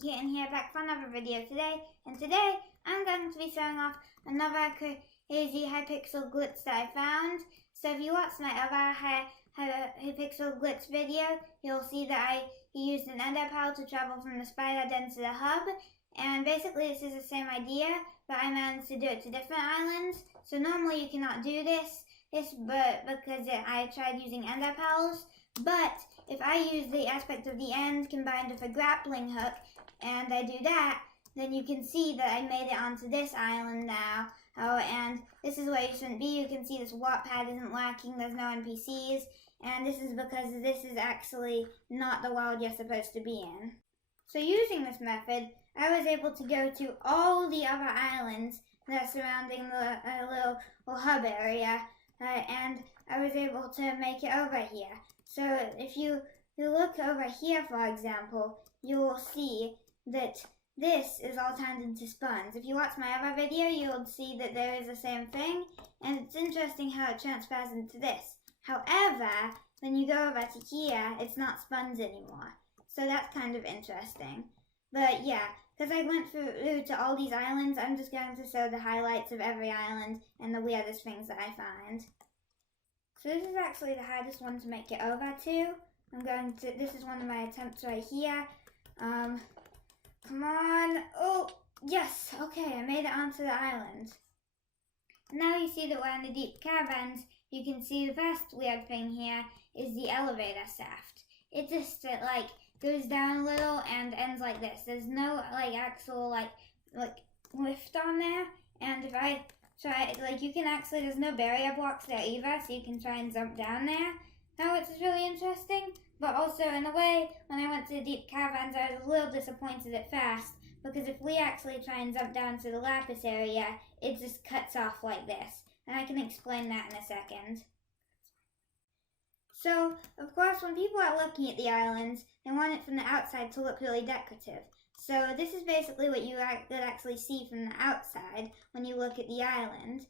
Kitten here, back for another video today. And today I'm going to be showing off another crazy Hypixel glitch that I found. So if you watch my other Hypixel glitch video, you'll see that I used an ender pearl to travel from the spider den to the hub. And basically this is the same idea, but I managed to do it to different islands. So normally you cannot do this but because I tried using ender pearls. But if I use the aspect of the end combined with a grappling hook, and I do that, then you can see that I made it onto this island now. Oh, and this is where you shouldn't be. You can see this warp pad isn't working, there's no NPCs, and this is because this is actually not the world you're supposed to be in. So using this method, I was able to go to all the other islands that are surrounding the little hub area, and I was able to make it over here. So if you look over here, for example, you will see that this is all turned into sponge. If you watch my other video, you'll see that there is the same thing, and it's interesting how it transfers into this. However, when you go over to here, it's not sponge anymore. So that's kind of interesting. But yeah, because I went through to all these islands, I'm just going to show the highlights of every island and the weirdest things that I find. So this is actually the hardest one to make it over to. This is one of my attempts right here. Come on. Oh, yes. Okay, I made it onto the island. Now you see that we're in the deep caverns. You can see the first weird thing here is the elevator shaft. It just goes down a little and ends like this. There's no actual lift on there. And if I try, you can actually, there's no barrier blocks there either, so you can try and jump down there. Now, which is really interesting, but also in a way, when I went to the deep caverns, I was a little disappointed at first, because if we actually try and jump down to the lapis area, it just cuts off like this. And I can explain that in a second. So, of course, when people are looking at the islands, they want it from the outside to look really decorative. So this is basically what you would actually see from the outside when you look at the island.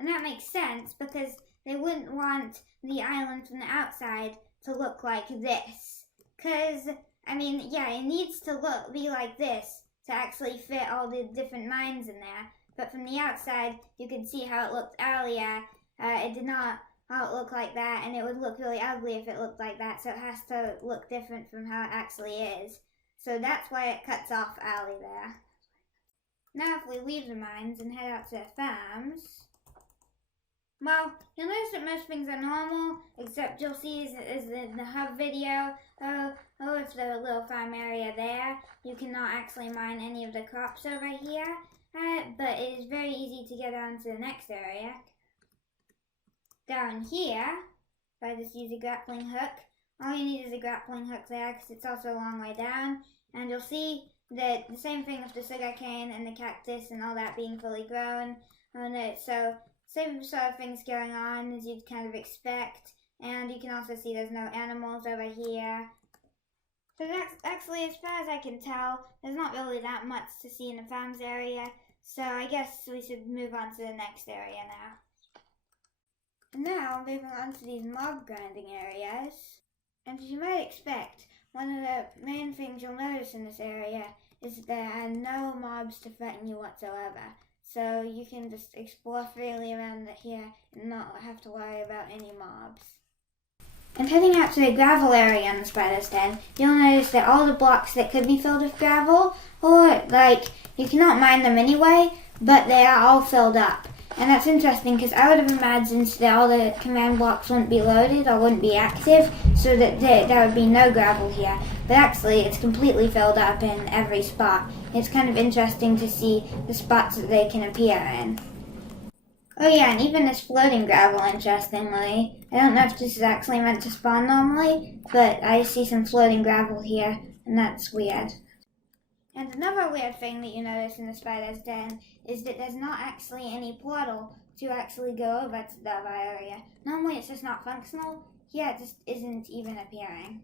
And that makes sense because they wouldn't want the island from the outside to look like this. Because, I mean, yeah, it needs to be like this to actually fit all the different mines in there. But from the outside, you can see how it looked earlier. It did not look like that, and it would look really ugly if it looked like that. So it has to look different from how it actually is. So that's why it cuts off early there. Now if we leave the mines and head out to the farms, well, you'll notice that most things are normal, except you'll see is in the hub video, it's the little farm area there. You cannot actually mine any of the crops over here, but it is very easy to get on to the next area. Down here, if I just use a grappling hook, all you need is a grappling hook there because it's also a long way down. And you'll see that the same thing with the sugarcane and the cactus and all that being fully grown. So same sort of things going on as you'd kind of expect. And you can also see there's no animals over here. So that's actually, as far as I can tell, there's not really that much to see in the farms area. So I guess we should move on to the next area now. And now moving on to these mob grinding areas. And as you might expect, one of the main things you'll notice in this area is that there are no mobs to threaten you whatsoever. So you can just explore freely around here and not have to worry about any mobs. And heading out to the gravel area in the spider's den, you'll notice that all the blocks that could be filled with gravel, you cannot mine them anyway, but they are all filled up. And that's interesting because I would have imagined that all the command blocks wouldn't be loaded or wouldn't be active, so that there would be no gravel here. But actually, it's completely filled up in every spot. It's kind of interesting to see the spots that they can appear in. Oh yeah, and even this floating gravel, interestingly. I don't know if this is actually meant to spawn normally, but I see some floating gravel here, and that's weird. And another weird thing that you notice in the spider's den is that there's not actually any portal to actually go over to the other area. Normally it's just not functional. Here it just isn't even appearing.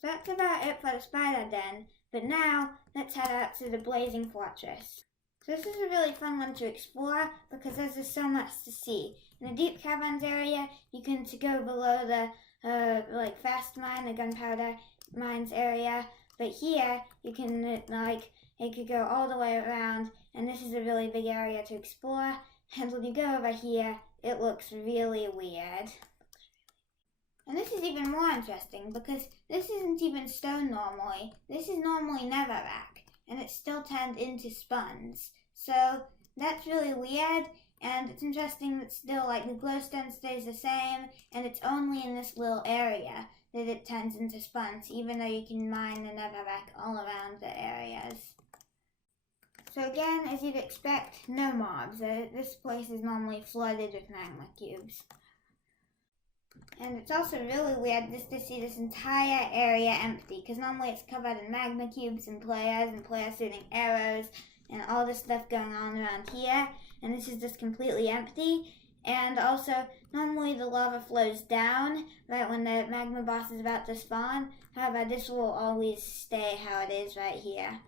So that's about it for the spider den, but now let's head out to the blazing fortress. So this is a really fun one to explore because there's just so much to see. In the deep caverns area, you can go below the fast mine, the gunpowder mines area, But here, you can, like, it could go all the way around, and this is a really big area to explore. And when you go over here, it looks really weird. And this is even more interesting because this isn't even stone normally. This is normally netherrack, and it's still turned into sponge. So that's really weird, and it's interesting that still, like, the glowstone stays the same, and it's only in this little area that it turns into sponge, even though you can mine the netherrack all around the areas. So again, as you'd expect, no mobs. This place is normally flooded with magma cubes. And it's also really weird just to see this entire area empty, because normally it's covered in magma cubes and players shooting arrows and all this stuff going on around here, and this is just completely empty. And also, normally the lava flows down right when the magma boss is about to spawn. However, this will always stay how it is right here.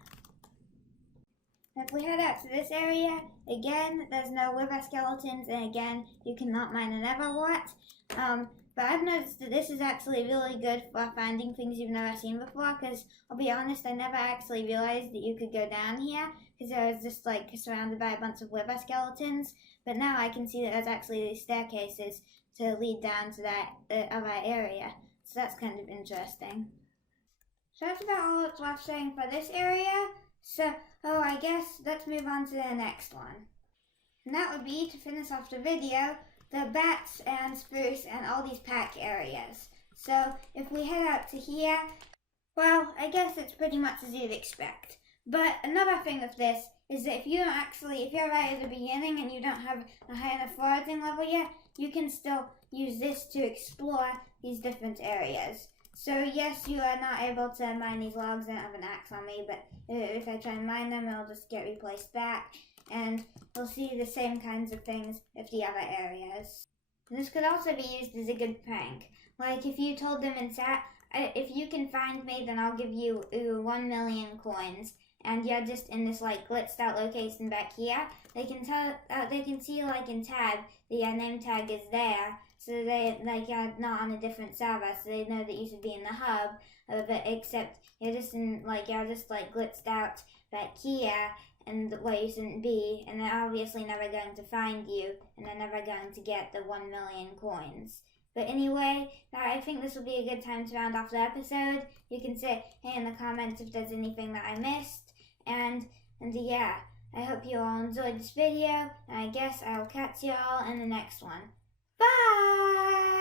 If we head out to this area, again, there's no wither skeletons, and again, you cannot mine a nether wart. But I've noticed that this is actually really good for finding things you've never seen before, because I'll be honest, I never actually realized that you could go down here, because I was just like surrounded by a bunch of wither skeletons. But now I can see that there's actually these staircases to lead down to that other area. So that's kind of interesting. So that's about all that's left saying for this area. So, I guess let's move on to the next one. And that would be, to finish off the video, the bats and spruce and all these pack areas. So if we head out to here, well, I guess it's pretty much as you'd expect. But another thing of this is that if you're right at the beginning and you don't have a high enough foraging level yet, you can still use this to explore these different areas. So yes, you are not able to mine these logs. I don't have an axe on me, but if I try and mine them, it'll just get replaced back. And we'll see the same kinds of things with the other areas. And this could also be used as a good prank. Like if you told them in chat, if you can find me, then I'll give you 1 million coins. And you're just in this like glitched out location back here. They can see like in tab, the name tag is there. So they you're not on a different server, so they know that you should be in the hub. But except you're just glitched out back here, and where you shouldn't be, and they're obviously never going to find you, and they're never going to get the 1 million coins. But anyway, I think this will be a good time to round off the episode. You can say hey in the comments if there's anything that I missed, and yeah, I hope you all enjoyed this video, and I guess I will catch you all in the next one. Bye!